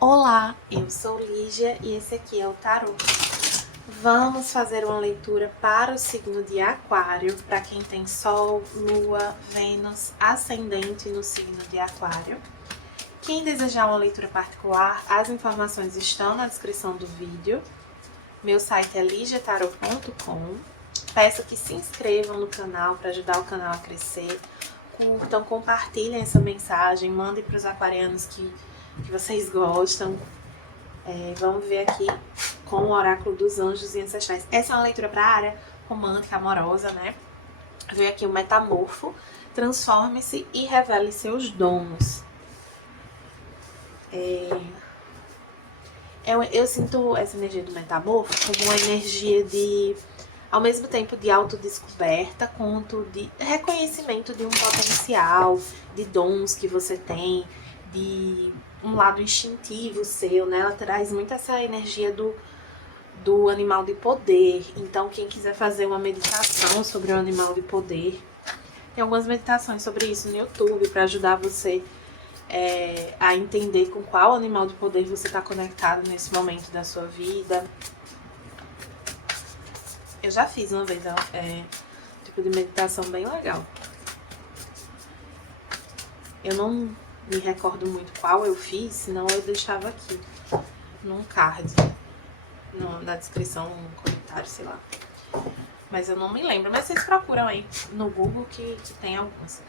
Olá, eu sou Lígia e esse aqui é o tarô. Vamos fazer uma leitura para o signo de Aquário, para quem tem Sol, Lua, Vênus, ascendente no signo de Aquário. Quem desejar uma leitura particular, as informações estão na descrição do vídeo. Meu site é ligiatarot.com. Peço que se inscrevam no canal para ajudar o canal a crescer. Curtam, compartilhem essa mensagem, mandem para os aquarianos que vocês gostam. Vamos ver aqui com o oráculo dos anjos e ancestrais. Essa é uma leitura para a área romântica, amorosa, né? Veio aqui o metamorfo, transforme-se e revele seus dons. Eu sinto essa energia do metamorfo como uma energia de, ao mesmo tempo, de autodescoberta, quanto de reconhecimento de um potencial, de dons que você tem, de um lado instintivo seu, né? Ela traz muito essa energia do animal de poder. Então, quem quiser fazer uma meditação sobre o animal de poder, tem algumas meditações sobre isso no YouTube para ajudar você a entender com qual animal de poder você está conectado nesse momento da sua vida. Eu já fiz uma vez tipo de meditação bem legal. Eu não me recordo muito qual eu fiz, senão eu deixava aqui num card, na descrição, no comentário, sei lá. Mas eu não me lembro, mas vocês procuram aí no Google que tem algumas.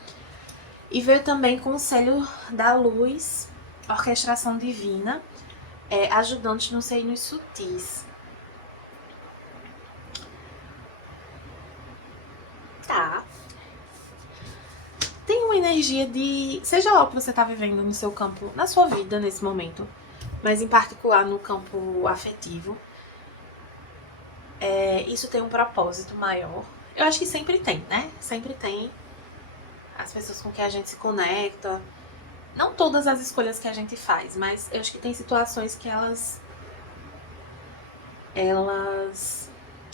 E veio também Conselho da Luz, Orquestração Divina, Ajudantes nos Reinos Sutis. Tá. Tem uma energia de, seja lá o que você tá vivendo no seu campo, na sua vida nesse momento, mas em particular no campo afetivo, isso tem um propósito maior. Eu acho que sempre tem, né? Sempre tem as pessoas com quem a gente se conecta. Não todas as escolhas que a gente faz, mas eu acho que tem situações que elas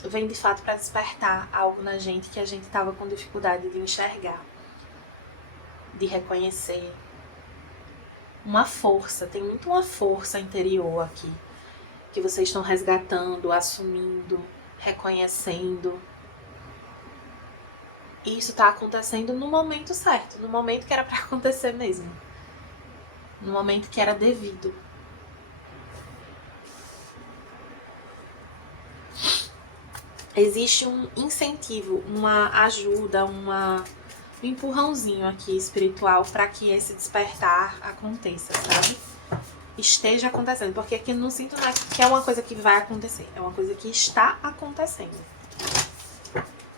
vêm de fato para despertar algo na gente que a gente tava com dificuldade de enxergar, de reconhecer. Uma força, tem muito uma força interior aqui, que vocês estão resgatando, assumindo, reconhecendo. E isso tá acontecendo no momento certo, no momento que era para acontecer mesmo. No momento que era devido. Existe um incentivo, uma ajuda, um empurrãozinho aqui espiritual para que esse despertar aconteça, sabe? Esteja acontecendo, porque aqui eu não sinto que é uma coisa que vai acontecer, é uma coisa que está acontecendo.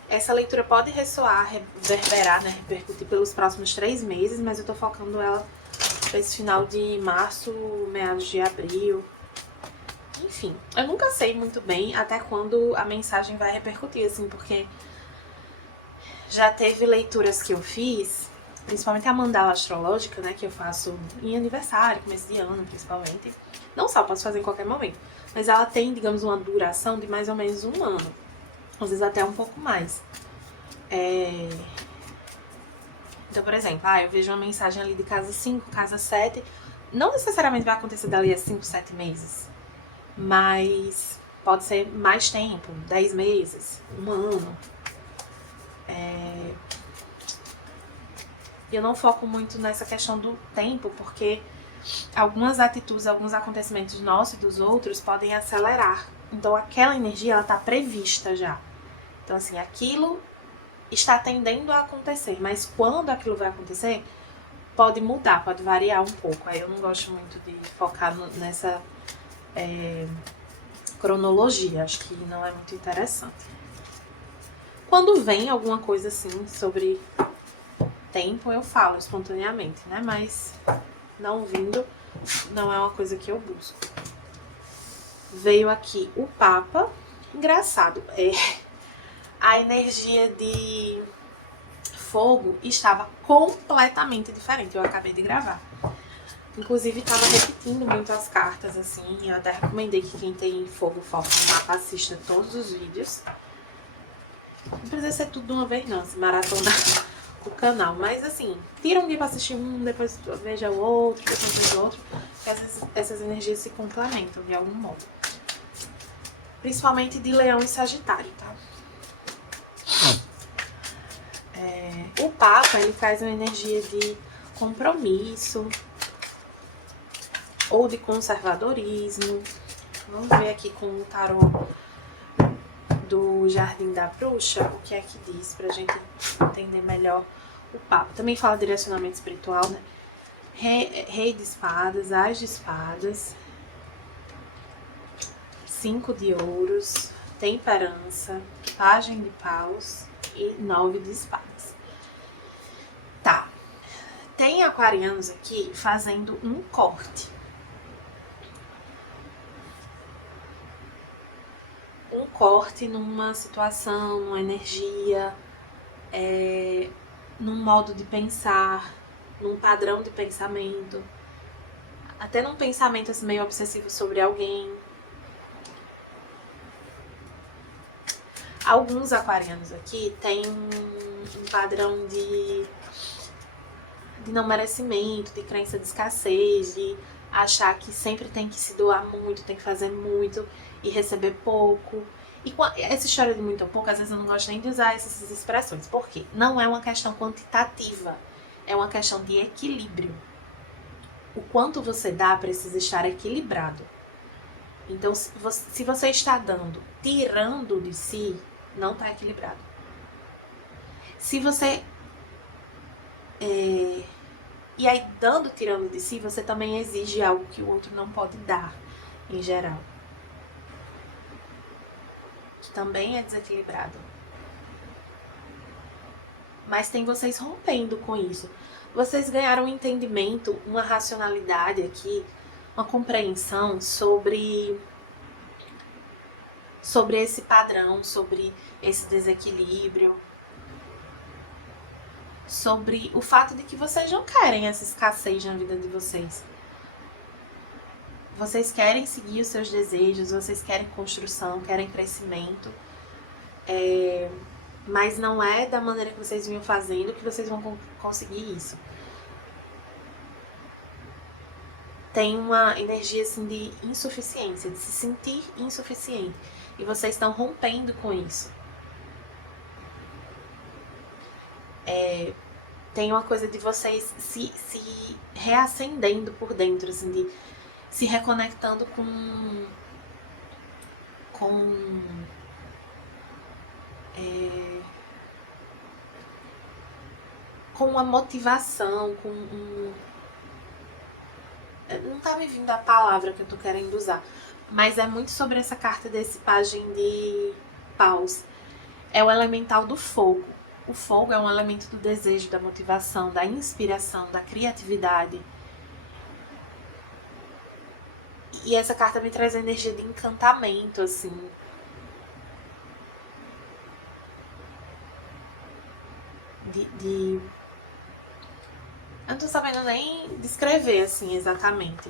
Essa leitura pode ressoar, reverberar, né, repercutir pelos próximos 3 meses, mas eu tô focando ela para esse final de março, meados de abril. Enfim, eu nunca sei muito bem até quando a mensagem vai repercutir, assim, porque já teve leituras que eu fiz, principalmente a mandala astrológica, né, que eu faço em aniversário, começo de ano, principalmente. Não só, posso fazer em qualquer momento, mas ela tem, digamos, uma duração de mais ou menos 1 ano. Às vezes até um pouco mais. Então, por exemplo, eu vejo uma mensagem ali de casa 5, casa 7. Não necessariamente vai acontecer dali a 5, 7 meses. Mas pode ser mais tempo, 10 meses, 1 ano. Eu não foco muito nessa questão do tempo, porque algumas atitudes, alguns acontecimentos nossos e dos outros podem acelerar. Então aquela energia, ela tá prevista já. Então assim, aquilo está tendendo a acontecer, mas quando aquilo vai acontecer, pode mudar, pode variar um pouco. Aí eu não gosto muito de focar nessa cronologia, acho que não é muito interessante. Quando vem alguma coisa assim sobre tempo, eu falo espontaneamente, né? Mas não vindo, não é uma coisa que eu busco. Veio aqui o Papa. Engraçado, a energia de fogo estava completamente diferente. Eu acabei de gravar. Inclusive, estava repetindo muito as cartas, assim. Eu até recomendei que quem tem fogo forte no mapa assista todos os vídeos. Não precisa ser tudo de uma vez, não. Se maratona o canal. Mas, assim, tira um dia pra assistir um, depois veja o outro, depois veja o outro. porque às vezes essas energias se complementam de algum modo. Principalmente de Leão e Sagitário, tá? O Papa, ele traz uma energia de compromisso ou de conservadorismo. Vamos ver aqui com o tarô do Jardim da Bruxa o que é que diz, pra gente entender melhor o Papa. Também fala direcionamento espiritual, né? Rei de espadas, As de espadas, 5 de ouros, temperança, Pagem de paus e 9 de espadas. Tá. Tem aquarianos aqui fazendo um corte. Um corte numa situação, numa energia, num modo de pensar, num padrão de pensamento, até num pensamento assim, meio obsessivo sobre alguém. Alguns aquarianos aqui têm um padrão de não merecimento, de crença de escassez, de achar que sempre tem que se doar muito, tem que fazer muito e receber pouco. E essa história de muito ou pouco, às vezes eu não gosto nem de usar essas expressões. Por quê? Não é uma questão quantitativa, é uma questão de equilíbrio. O quanto você dá precisa estar equilibrado. Então, se você está dando, tirando de si, não está equilibrado. Se você... E aí, dando, tirando de si, você também exige algo que o outro não pode dar, em geral. Que também é desequilibrado. Mas tem vocês rompendo com isso. Vocês ganharam um entendimento, uma racionalidade aqui, uma compreensão sobre esse padrão, sobre esse desequilíbrio, sobre o fato de que vocês não querem essa escassez na vida de vocês. Vocês querem seguir os seus desejos, vocês querem construção, querem crescimento, mas não é da maneira que vocês vinham fazendo que vocês vão conseguir isso. Tem uma energia assim de insuficiência, de se sentir insuficiente. E vocês estão rompendo com isso. Tem uma coisa de vocês se reacendendo por dentro, assim, de se reconectando com uma motivação, não tá me vindo a palavra que eu tô querendo usar, mas é muito sobre essa carta desse Pagem de paus. É o elemental do fogo. O fogo é um elemento do desejo, da motivação, da inspiração, da criatividade. E essa carta me traz a energia de encantamento, assim. Eu não tô sabendo nem descrever, assim, exatamente.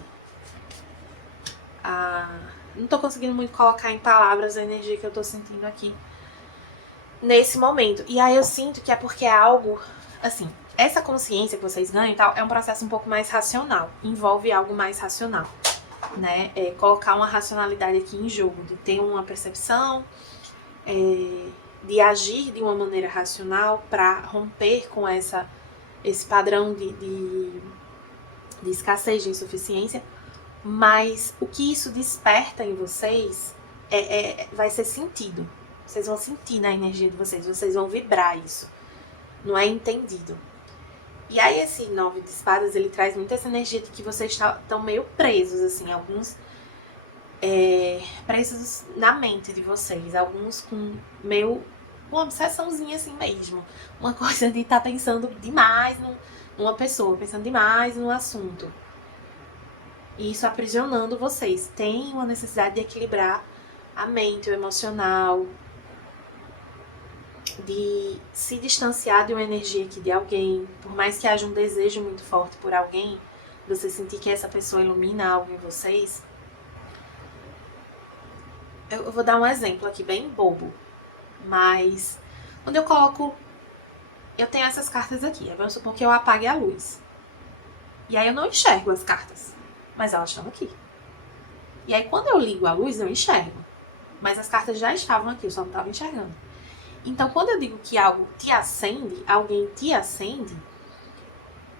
Não tô conseguindo muito colocar em palavras a energia que eu tô sentindo aqui nesse momento. E aí eu sinto que é porque é algo, assim, essa consciência que vocês ganham e tal, é um processo um pouco mais racional. Envolve algo mais racional, né? Colocar uma racionalidade aqui em jogo, de ter uma percepção, de agir de uma maneira racional para romper com esse padrão de escassez, de insuficiência. Mas o que isso desperta em vocês vai ser sentido. Vocês vão sentir na energia de vocês vão vibrar isso. Não é entendido. E aí esse 9 de espadas, ele traz muito essa energia de que vocês estão meio presos, assim, alguns presos na mente de vocês, alguns com meio uma obsessãozinha assim mesmo. Uma coisa de estar pensando demais numa pessoa, pensando demais num assunto. E isso aprisionando vocês. Tem uma necessidade de equilibrar a mente, o emocional, de se distanciar de uma energia aqui de alguém. Por mais que haja um desejo muito forte por alguém, você sentir que essa pessoa ilumina algo em vocês. Eu vou dar um exemplo aqui bem bobo, mas quando eu coloco, eu tenho essas cartas aqui, vamos supor que eu apague a luz, e aí eu não enxergo as cartas. mas elas estão aqui. E aí, quando eu ligo a luz, eu enxergo. Mas as cartas já estavam aqui, eu só não estava enxergando. Então, quando eu digo que algo te acende, alguém te acende,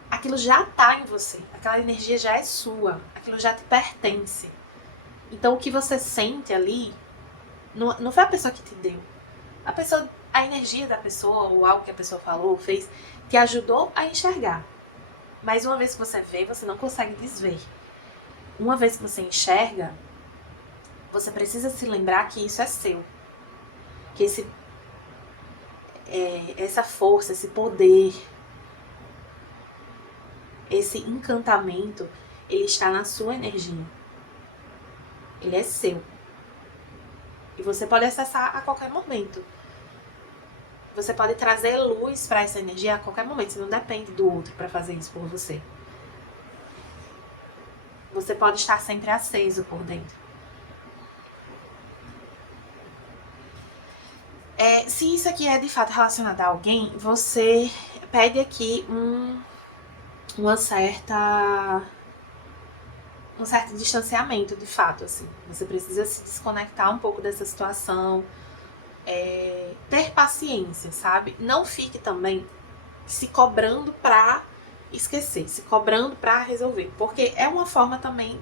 aquilo já está em você. Aquela energia já é sua. Aquilo já te pertence. Então, o que você sente ali, não foi a pessoa que te deu. A energia da pessoa, ou algo que a pessoa falou ou fez, te ajudou a enxergar. Mas uma vez que você vê, você não consegue desver. Uma vez que você enxerga, você precisa se lembrar que isso é seu. Que essa força, esse poder, esse encantamento, ele está na sua energia. Ele é seu. E você pode acessar a qualquer momento. Você pode trazer luz para essa energia a qualquer momento. Você não depende do outro para fazer isso por você. Você pode estar sempre aceso por dentro. Se isso aqui é de fato relacionado a alguém, você pede aqui um certo distanciamento, de fato, assim. Você precisa se desconectar um pouco dessa situação, ter paciência, sabe? Não fique também se cobrando pra esquecer, se cobrando pra resolver, porque é uma forma também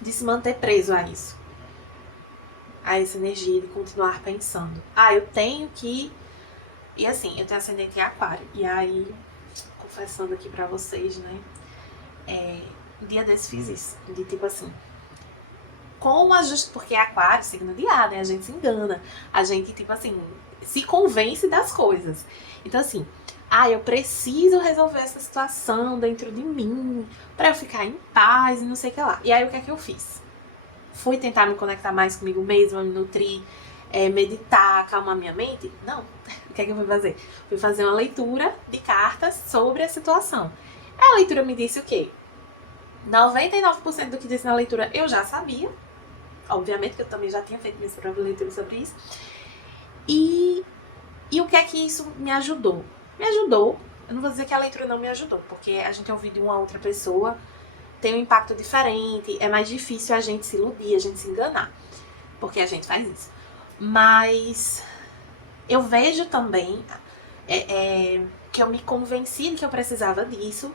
de se manter preso a isso, a essa energia de continuar pensando. Eu tenho que... E assim, eu tenho ascendente em aquário, e aí, confessando aqui pra vocês, né, um dia desse fiz isso, de tipo assim, com ajuste, porque é aquário, signo de ar, né, a gente se engana, a gente, tipo assim, se convence das coisas. Então assim, eu preciso resolver essa situação dentro de mim, pra eu ficar em paz e não sei o que lá. E aí o que é que eu fiz? Fui tentar me conectar mais comigo mesma, me nutrir, meditar, acalmar minha mente? Não. O que é que eu fui fazer? Fui fazer uma leitura de cartas sobre a situação. A leitura me disse o quê? 99% do que disse na leitura eu já sabia. Obviamente que eu também já tinha feito minha própria leitura sobre isso. E o que é que isso me ajudou? Me ajudou. Eu não vou dizer que a leitura não me ajudou, porque a gente ouvir de uma outra pessoa tem um impacto diferente, é mais difícil a gente se iludir, a gente se enganar, porque a gente faz isso. Mas eu vejo também que eu me convenci de que eu precisava disso,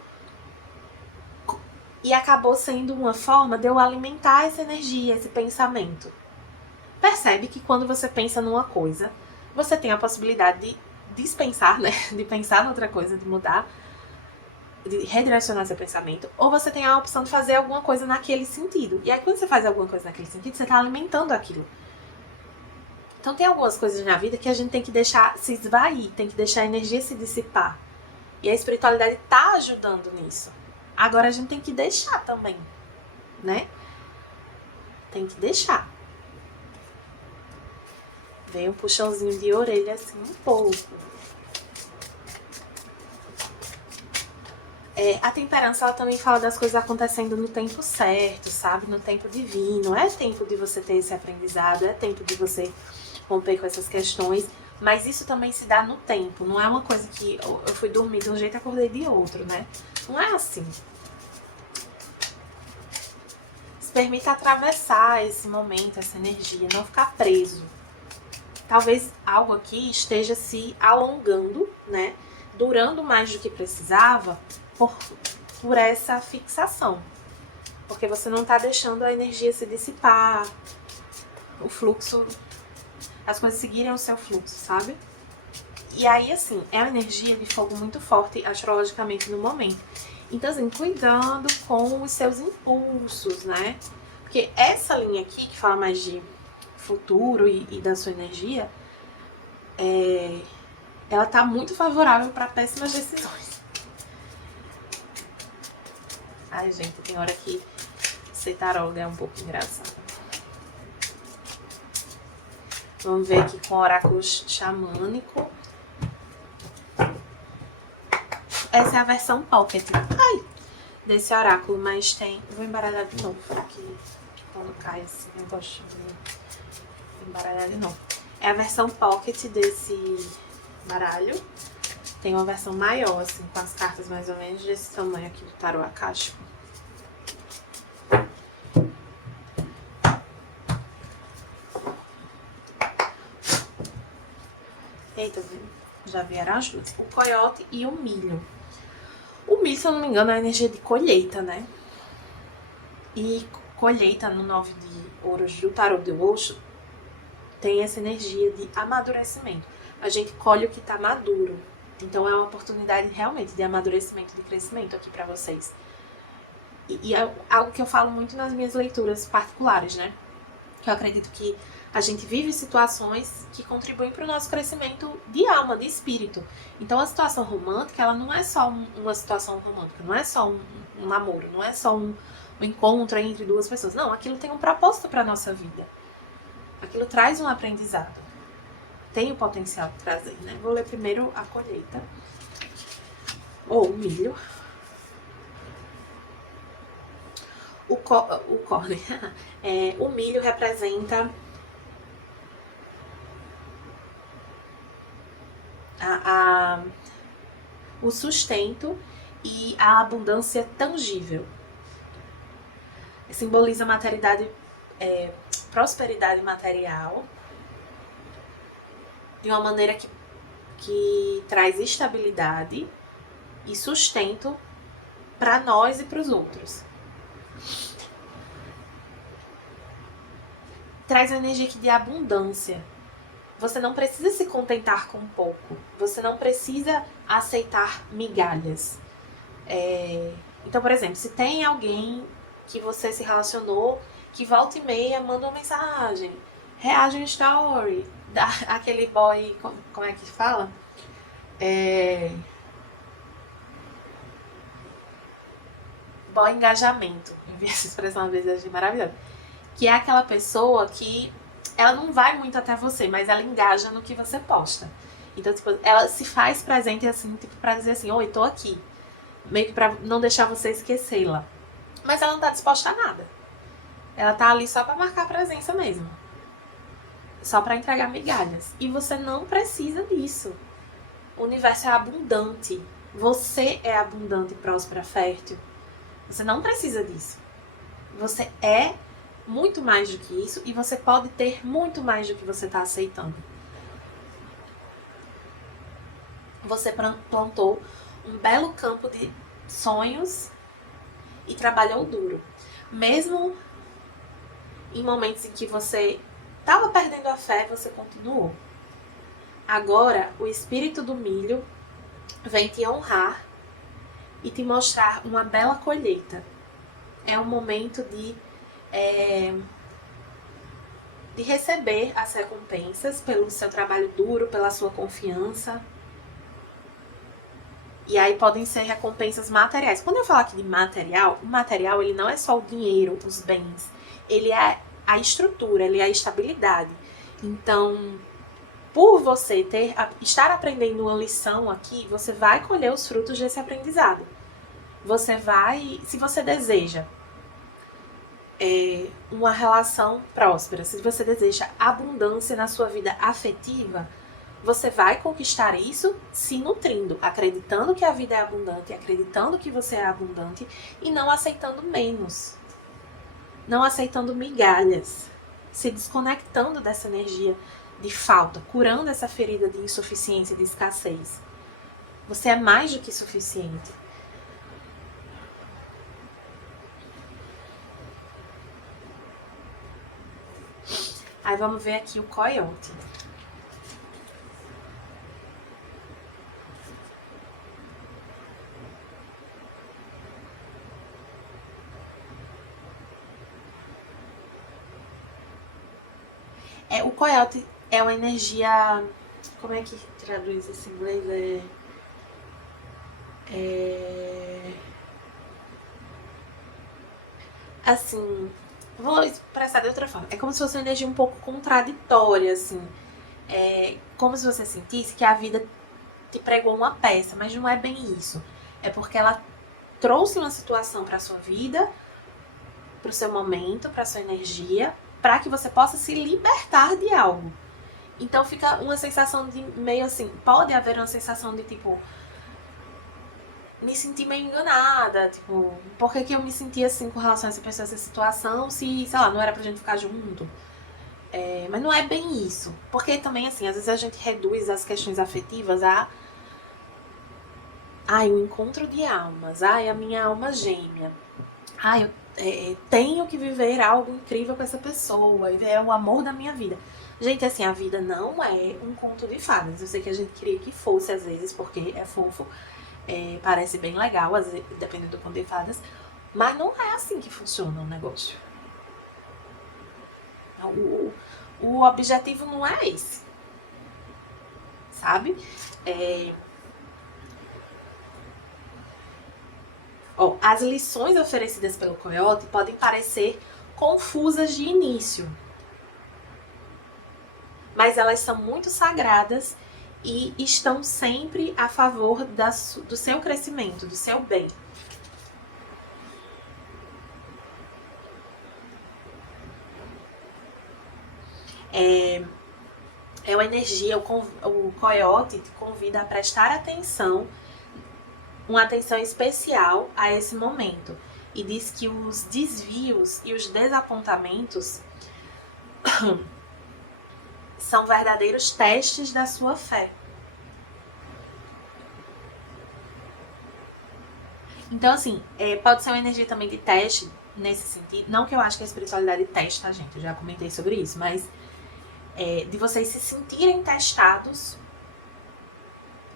e acabou sendo uma forma de eu alimentar essa energia, esse pensamento. Percebe que quando você pensa numa coisa, você tem a possibilidade de dispensar, né? De pensar noutra coisa, de mudar, de redirecionar seu pensamento, ou você tem a opção de fazer alguma coisa naquele sentido. E aí quando você faz alguma coisa naquele sentido, você está alimentando aquilo. Então tem algumas coisas na vida que a gente tem que deixar se esvair, tem que deixar a energia se dissipar. E a espiritualidade tá ajudando nisso. Agora a gente tem que deixar também, né? Tem que deixar. Vem um puxãozinho de orelha assim um pouco. A temperança, ela também fala das coisas acontecendo no tempo certo, sabe? No tempo divino. É tempo de você ter esse aprendizado, é tempo de você romper com essas questões. Mas isso também se dá no tempo. Não é uma coisa que eu fui dormir de um jeito e acordei de outro, né? Não é assim. Se permita atravessar esse momento, essa energia, não ficar preso. Talvez algo aqui esteja se alongando, né? Durando mais do que precisava por essa fixação. Porque você não tá deixando a energia se dissipar, o fluxo, as coisas seguirem o seu fluxo, sabe? E aí, assim, é uma energia de fogo muito forte astrologicamente no momento. Então, assim, cuidando com os seus impulsos, né? Porque essa linha aqui, que fala mais de futuro e da sua energia, ela tá muito favorável para péssimas decisões. Ai, gente, tem hora que ser taróloga é um pouco engraçado. Vamos ver aqui com o oráculo xamânico. Essa é a versão pocket desse oráculo, mas tem... Vou embaralhar de novo, porque quando cai assim, eu gosto de embaralhar de novo. É a versão pocket desse baralho. Tem uma versão maior, assim, com as cartas mais ou menos desse tamanho aqui do tarô akáshico. colheita, já vieram as duas. O coiote e o milho. O milho, se eu não me engano, é a energia de colheita, né? E colheita no 9 de ouros do tarot de Osho tem essa energia de amadurecimento. A gente colhe o que tá maduro. Então é uma oportunidade realmente de amadurecimento, de crescimento aqui pra vocês. E é algo que eu falo muito nas minhas leituras particulares, né? Que eu acredito que a gente vive situações que contribuem para o nosso crescimento de alma, de espírito. Então a situação romântica, ela não é só uma situação romântica, não é só um namoro, não é só um encontro entre duas pessoas. Não, aquilo tem um propósito para a nossa vida. Aquilo traz um aprendizado. Tem o potencial de trazer, né? Vou ler primeiro a colheita. Ou o milho. O milho representa o sustento e a abundância tangível. Simboliza prosperidade material de uma maneira que traz estabilidade e sustento para nós e para os outros. Traz uma energia aqui de abundância. Você não precisa se contentar com pouco. Você não precisa aceitar migalhas. Então, por exemplo, se tem alguém que você se relacionou, que volta e meia manda uma mensagem, reage um story, dá aquele boy, como é que fala? Boy engajamento. Eu vi essa expressão uma vez, eu achei maravilhosa. Que é aquela pessoa que ela não vai muito até você, mas ela engaja no que você posta. Então, tipo, ela se faz presente assim, tipo, pra dizer assim, oi, tô aqui. Meio que pra não deixar você esquecê-la. Mas ela não tá disposta a nada. Ela tá ali só pra marcar presença mesmo. Só pra entregar migalhas. E você não precisa disso. O universo é abundante. Você é abundante, próspera, fértil. Você não precisa disso. Você é muito mais do que isso e você pode ter muito mais do que você está aceitando. Você plantou um belo campo de sonhos e trabalhou duro. Mesmo em momentos em que você estava perdendo a fé, você continuou. Agora, o espírito do milho vem te honrar e te mostrar uma bela colheita. É um momento de receber as recompensas pelo seu trabalho duro, pela sua confiança. E aí podem ser recompensas materiais. Quando eu falo aqui de material, o material ele não é só o dinheiro, os bens. Ele é a estrutura, ele é a estabilidade. Então, por você estar aprendendo uma lição aqui, você vai colher os frutos desse aprendizado. Você vai, se você deseja uma relação próspera, se você deseja abundância na sua vida afetiva, você vai conquistar isso se nutrindo, acreditando que a vida é abundante, acreditando que você é abundante e não aceitando menos, não aceitando migalhas, se desconectando dessa energia de falta, curando essa ferida de insuficiência, de escassez. Você é mais do que suficiente. Aí vamos ver aqui o coiote. O coiote é uma energia... Como é que traduz esse inglês? Assim... Vou expressar de outra forma. É como se fosse uma energia um pouco contraditória, assim. É como se você sentisse que a vida te pregou uma peça, mas não é bem isso. É porque ela trouxe uma situação para sua vida, para o seu momento, para sua energia, para que você possa se libertar de algo. Então fica uma sensação de meio assim, pode haver uma sensação de tipo, me senti meio enganada, tipo, por que eu me senti assim com relação a essa pessoa, essa situação, se, sei lá, não era pra gente ficar junto. Mas não é bem isso. Porque também, assim, às vezes a gente reduz as questões afetivas a... Ai, o encontro de almas. Ai, a minha alma gêmea. Ai, eu tenho que viver algo incrível com essa pessoa. É o amor da minha vida. Gente, assim, a vida não é um conto de fadas. Eu sei que a gente queria que fosse, às vezes, porque é fofo. Parece bem legal, às vezes, dependendo do conto de fadas. Mas não é assim que funciona o negócio. O objetivo não é esse. Sabe? As lições oferecidas pelo coiote podem parecer confusas de início, mas elas são muito sagradas e estão sempre a favor do seu crescimento, do seu bem. É uma energia, o coiote te convida a prestar atenção, uma atenção especial a esse momento. E diz que os desvios e os desapontamentos são verdadeiros testes da sua fé. Então, assim, pode ser uma energia também de teste nesse sentido. Não que eu acho que a espiritualidade testa, gente, eu já comentei sobre isso, mas de vocês se sentirem testados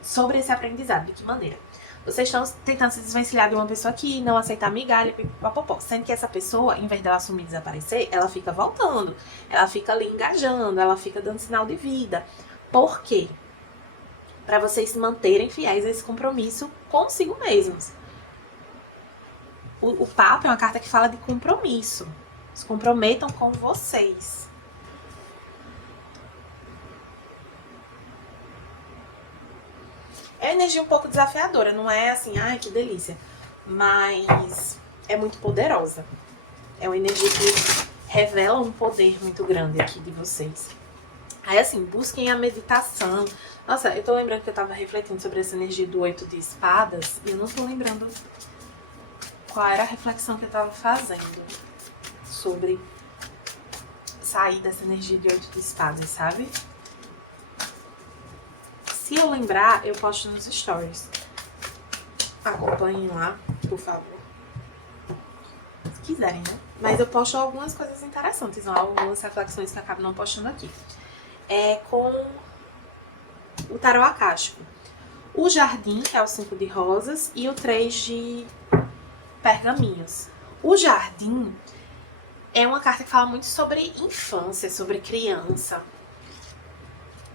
sobre esse aprendizado. De que maneira? Vocês estão tentando se desvencilhar de uma pessoa que não aceita migalha, pipopopó. Sendo que essa pessoa, em vez dela sumir e desaparecer, ela fica voltando. Ela fica ali engajando, ela fica dando sinal de vida. Por quê? Para vocês se manterem fiéis a esse compromisso consigo mesmos. O Papa é uma carta que fala de compromisso. Se comprometam com vocês. É uma energia um pouco desafiadora, não é assim, ai que delícia. Mas é muito poderosa. É uma energia que revela um poder muito grande aqui de vocês. Aí assim, busquem a meditação. Nossa, eu tô lembrando que eu tava refletindo sobre essa energia do 8 de espadas. E eu não tô lembrando qual era a reflexão que eu tava fazendo sobre sair dessa energia de 8 de espadas, sabe? Se eu lembrar, eu posto nos stories. Acompanhem lá, por favor. Se quiserem, né? Mas eu posto algumas coisas interessantes, algumas reflexões que eu acabo não postando aqui. Com o tarô acástico. O jardim, que é o 5 de rosas, e o 3 de pergaminhos. O jardim é uma carta que fala muito sobre infância, sobre criança.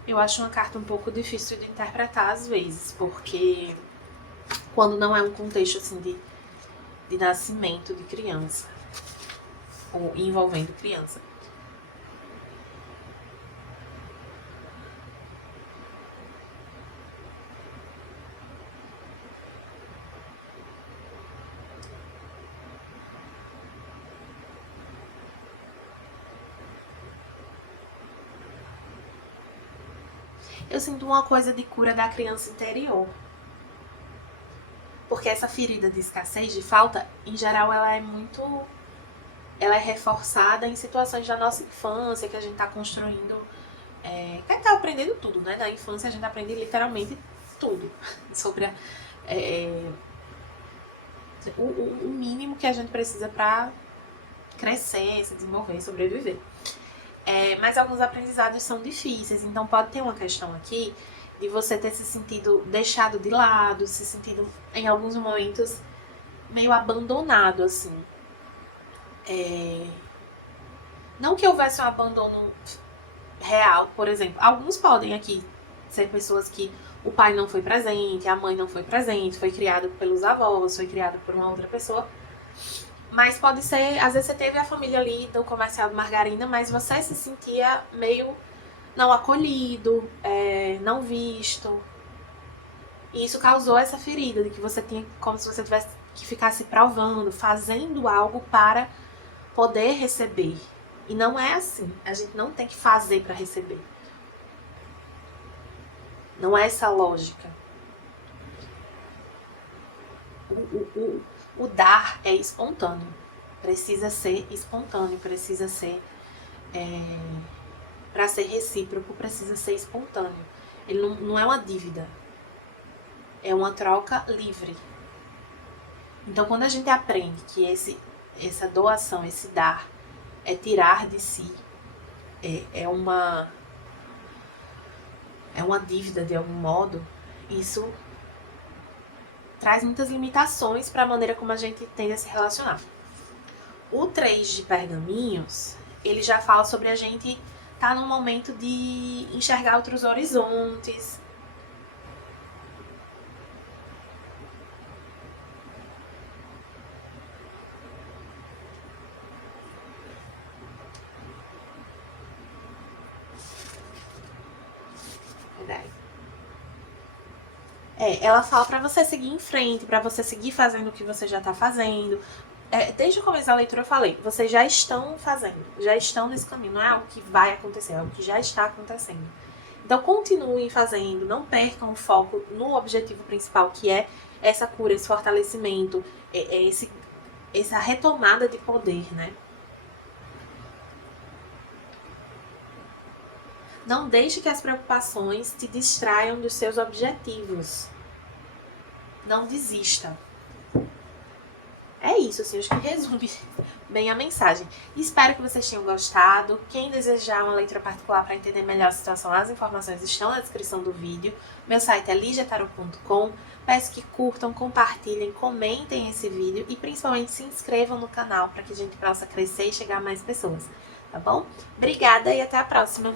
Eu acho uma carta um pouco difícil de interpretar às vezes, porque quando não é um contexto assim de nascimento de criança, ou envolvendo criança. Eu sinto uma coisa de cura da criança interior. Porque essa ferida de escassez, de falta, em geral, ela é reforçada em situações da nossa infância, que a gente tá construindo. Que a gente tá aprendendo tudo, né? Na infância a gente aprende literalmente tudo. Sobre o mínimo que a gente precisa pra crescer, se desenvolver, sobreviver. Mas alguns aprendizados são difíceis, então pode ter uma questão aqui de você ter se sentido deixado de lado, se sentido em alguns momentos meio abandonado, assim. Não que houvesse um abandono real, por exemplo. Alguns podem aqui ser pessoas que o pai não foi presente, a mãe não foi presente, foi criado pelos avós, foi criado por uma outra pessoa. Mas pode ser, às vezes você teve a família ali do comercial de margarina, mas você se sentia meio não acolhido, não visto. E isso causou essa ferida de que você tinha, como se você tivesse que ficar se provando, fazendo algo para poder receber. E não é assim. A gente não tem que fazer para receber. Não é essa lógica. O dar é espontâneo. Precisa ser espontâneo, precisa ser para ser recíproco, precisa ser espontâneo. Ele não é uma dívida. É uma troca livre. Então, quando a gente aprende que essa doação, esse dar, é tirar de si, é uma dívida de algum modo, isso traz muitas limitações para a maneira como a gente tende a se relacionar. O 3 de pergaminhos, ele já fala sobre a gente estar num momento de enxergar outros horizontes. Ela fala pra você seguir em frente, pra você seguir fazendo o que você já tá fazendo. Desde o começo da leitura eu falei, vocês já estão fazendo, já estão nesse caminho. Não é algo que vai acontecer, é algo que já está acontecendo. Então continuem fazendo, não percam o foco no objetivo principal, que é essa cura, esse fortalecimento, essa retomada de poder, né? Não deixe que as preocupações te distraiam dos seus objetivos. Não desista. É isso, assim, acho que resume bem a mensagem. Espero que vocês tenham gostado. Quem desejar uma leitura particular para entender melhor a situação, as informações estão na descrição do vídeo. Meu site é ligiatarot.com. Peço que curtam, compartilhem, comentem esse vídeo e principalmente se inscrevam no canal para que a gente possa crescer e chegar a mais pessoas, tá bom? Obrigada e até a próxima!